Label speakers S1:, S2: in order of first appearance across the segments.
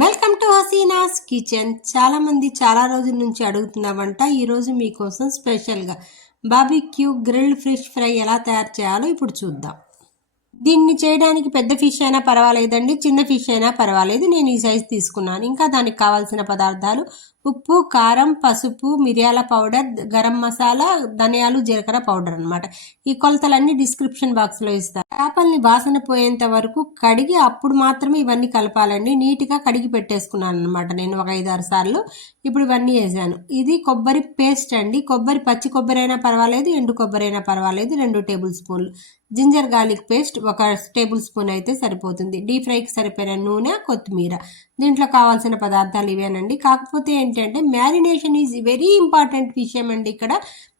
S1: Welcome to Hasina's kitchen. చాలామంది చాలా రోజుల నుంచి అడుగుతున్న వంట ఈరోజు మీకోసం స్పెషల్గా బాబిక్యూ గ్రిల్డ్ ఫిష్ ఫ్రై ఎలా తయారు చేయాలో ఇప్పుడు చూద్దాం. దీన్ని చేయడానికి పెద్ద ఫిష్ అయినా పర్వాలేదండి చిన్న ఫిష్ అయినా పర్వాలేదు. నేను ఈ సైజ్ తీసుకున్నాను. ఇంకా దానికి కావాల్సిన పదార్థాలు ఉప్పు కారం పసుపు మిరియాల పౌడర్ గరం మసాలా ధనియాలు జీలకర్ర పౌడర్ అనమాట ఈ కొలతలన్నీ డిస్క్రిప్షన్ బాక్స్లో ఇస్తారు చేపల్ని వాసన పోయేంత వరకు కడిగి అప్పుడు మాత్రమే ఇవన్నీ కలపాలండి. నీట్గా కడిగి పెట్టేసుకున్నాను అనమాట నేను ఒక ఐదారు సార్లు. ఇప్పుడు ఇవన్నీ వేసాను. ఇది కొబ్బరి పేస్ట్ అండి. కొబ్బరి పచ్చి కొబ్బరి అయినా పర్వాలేదు ఎండు కొబ్బరి అయినా పర్వాలేదు రెండు టేబుల్ స్పూన్లు. జింజర్ గార్లిక్ పేస్ట్ ఒక టేబుల్ స్పూన్ అయితే సరిపోతుంది. డీప్ ఫ్రైకి సరిపోయిన నూనె కొత్తిమీర. దీంట్లో కావాల్సిన పదార్థాలు ఇవేనండి. కాకపోతే ఏంటంటే మ్యారినేషన్ ఈజ్ వెరీ ఇంపార్టెంట్ విషయం అండి ఇక్కడ.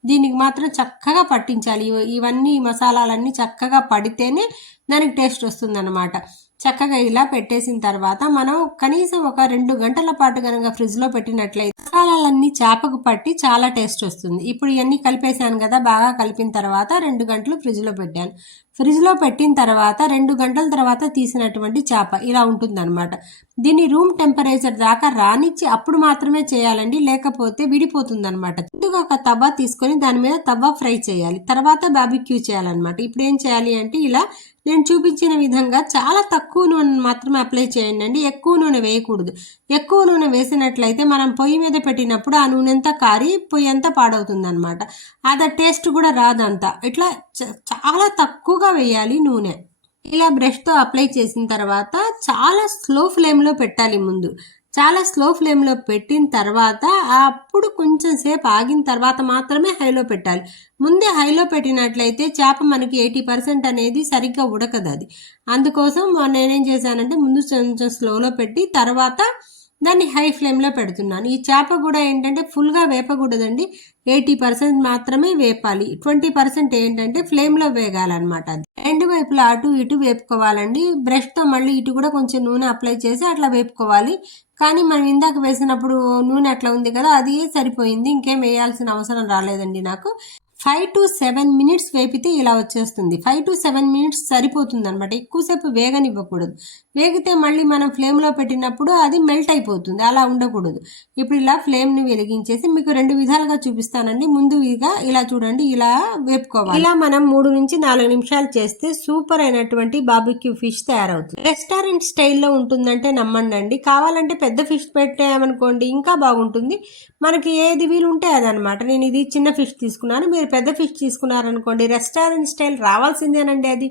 S1: దీనికి మాత్రం చక్కగా పట్టించాలి. ఇవన్నీ మసాలాలన్నీ చక్కగా పడితేనే దానికి టేస్ట్ వస్తుందన్నమాట. చక్కగా ఇలా పెట్టేసిన తర్వాత మనం కనీసం ఒక రెండు గంటల పాటు కనుక ఫ్రిడ్జ్లో పెట్టినట్లయితే మసాలాలన్నీ చేపకు పట్టి చాలా టేస్ట్ వస్తుంది. ఇప్పుడు ఇవన్నీ కలిపేశాను కదా బాగా కలిపిన తర్వాత రెండు గంటలు ఫ్రిడ్జ్లో పెట్టాను. ఫ్రిడ్జ్లో పెట్టిన తర్వాత రెండు గంటల తర్వాత తీసినటువంటి చేప ఇలా ఉంటుందన్నమాట. దీన్ని రూమ్ టెంపరేచర్ దాకా రానిచ్చి అప్పుడు మాత్రమే చేయాలండి లేకపోతే విడిపోతుందన్నమాట. ముందుగా ఒక తవ్వ తీసుకొని దాని మీద తవ్వ ఫ్రై చేయాలి. తర్వాత బాబిక్యూ చేయాలన్నమాట. ఇప్పుడు ఏం చేయాలి అంటే ఇలా నేను చూపించిన విధంగా చాలా తక్కువ నూనె మాత్రమే అప్లై చేయండి అండి. ఎక్కువ నూనె వేయకూడదు. ఎక్కువ నూనె వేసినట్లయితే మనం పొయ్యి మీద పెట్టినప్పుడు ఆ నూనె అంతా కారి పొయ్యి అంతా పాడవుతుంది అనమాట అది టేస్ట్ కూడా రాదంతా. ఇట్లా చాలా తక్కువగా వేయాలి నూనె. ఇలా బ్రష్తో అప్లై చేసిన తర్వాత చాలా స్లో ఫ్లేమ్లో పెట్టాలి ముందు. చాలా స్లో ఫ్లేమ్లో పెట్టిన తర్వాత అప్పుడు కొంచెం సేపు ఆగిన తర్వాత మాత్రమే హైలో పెట్టాలి. ముందే హైలో పెట్టినట్లయితే చేప మనకి ఎయిటీ పర్సెంట్ అనేది సరిగ్గా ఉడకదు అది. అందుకోసం నేనేం చేశానంటే ముందు కొంచెం స్లోలో పెట్టి తర్వాత దాన్ని హై ఫ్లేమ్లో పెడుతున్నాను. ఈ చేప కూడా ఏంటంటే ఫుల్గా వేపకూడదండి. ఎయిటీ పర్సెంట్ మాత్రమే వేపాలి. ట్వంటీ పర్సెంట్ ఏంటంటే ఫ్లేమ్లో వేగాలన్నమాట అది. రెండు వైపులా అటు ఇటు వేపుకోవాలండి. బ్రష్తో మళ్ళీ ఇటు కూడా కొంచెం నూనె అప్లై చేసి అట్లా వేపుకోవాలి. కానీ మనం ఇందాక వేసినప్పుడు నూనె అట్లా ఉంది కదా అది సరిపోయింది. ఇంకేం వేయాల్సిన అవసరం రాలేదండి నాకు. ఫైవ్ టు సెవెన్ మినిట్స్ వేపితే ఇలా వచ్చేస్తుంది. ఫైవ్ టు సెవెన్ మినిట్స్ సరిపోతుంది అనమాట ఎక్కువసేపు వేగనివ్వకూడదు. వేగితే మళ్ళీ మనం ఫ్లేమ్లో పెట్టినప్పుడు అది మెల్ట్ అయిపోతుంది. అలా ఉండకూడదు. ఇప్పుడు ఇలా ఫ్లేమ్ని వెలిగించేసి మీకు రెండు విధాలుగా చూపిస్తానండి. ముందుగా ఇలా చూడండి. ఇలా వేపుకోవాలి. ఇలా మనం మూడు నుంచి నాలుగు నిమిషాలు చేస్తే సూపర్ అయినటువంటి బాబిక్యూ ఫిష్ తయారవుతుంది. రెస్టారెంట్ స్టైల్లో ఉంటుందంటే నమ్మండి కావాలంటే పెద్ద ఫిష్ పెట్టామనుకోండి ఇంకా బాగుంటుంది. మనకి ఏది వీలు ఉంటే అదనమాట. నేను ఇది చిన్న ఫిష్ తీసుకున్నాను. మీరు పెద్ద ఫిష్ తీసుకున్నారనుకోండి రెస్టారెంట్ స్టైల్ రావాల్సిందేనండి అది.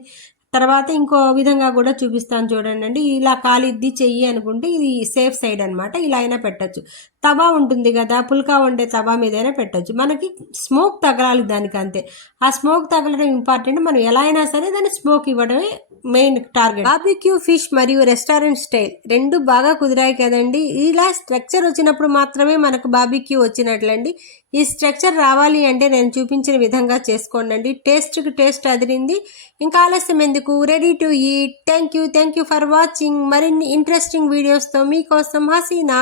S1: తర్వాత ఇంకో విధంగా కూడా చూపిస్తాను చూడండి అండి ఇలా కాలిద్ది చెయ్యి అనుకుంటే ఇది సేఫ్ సైడ్ అనమాట ఇలా అయినా పెట్టచ్చు. తవా ఉంటుంది కదా పుల్కా వండే తవా మీదైనా పెట్టచ్చు. మనకి స్మోక్ తగలాలి దానికి అంతే ఆ స్మోక్ తగలడం ఇంపార్టెంట్ మనం ఎలా అయినా సరే దాన్ని స్మోక్ ఇవ్వడమే మెయిన్ టార్గెట్. బార్బిక్యూ ఫిష్ మరియు రెస్టారెంట్ స్టైల్ రెండు బాగా కుదిరాయి కదండి. ఇలా స్ట్రక్చర్ వచ్చినప్పుడు మాత్రమే మనకు బార్బిక్యూ వచ్చినట్లండి. ఈ స్ట్రక్చర్ రావాలి అంటే నేను చూపించిన విధంగా చేసుకోండి టేస్ట్కి టేస్ట్ అదిరింది. ఇంకా ఆలస్యం ఎందుకు? Ready to eat thank you thank you for watching మరిన్ని ఇంట్రెస్టింగ్ వీడియోస్తో మీకోసం హసీనా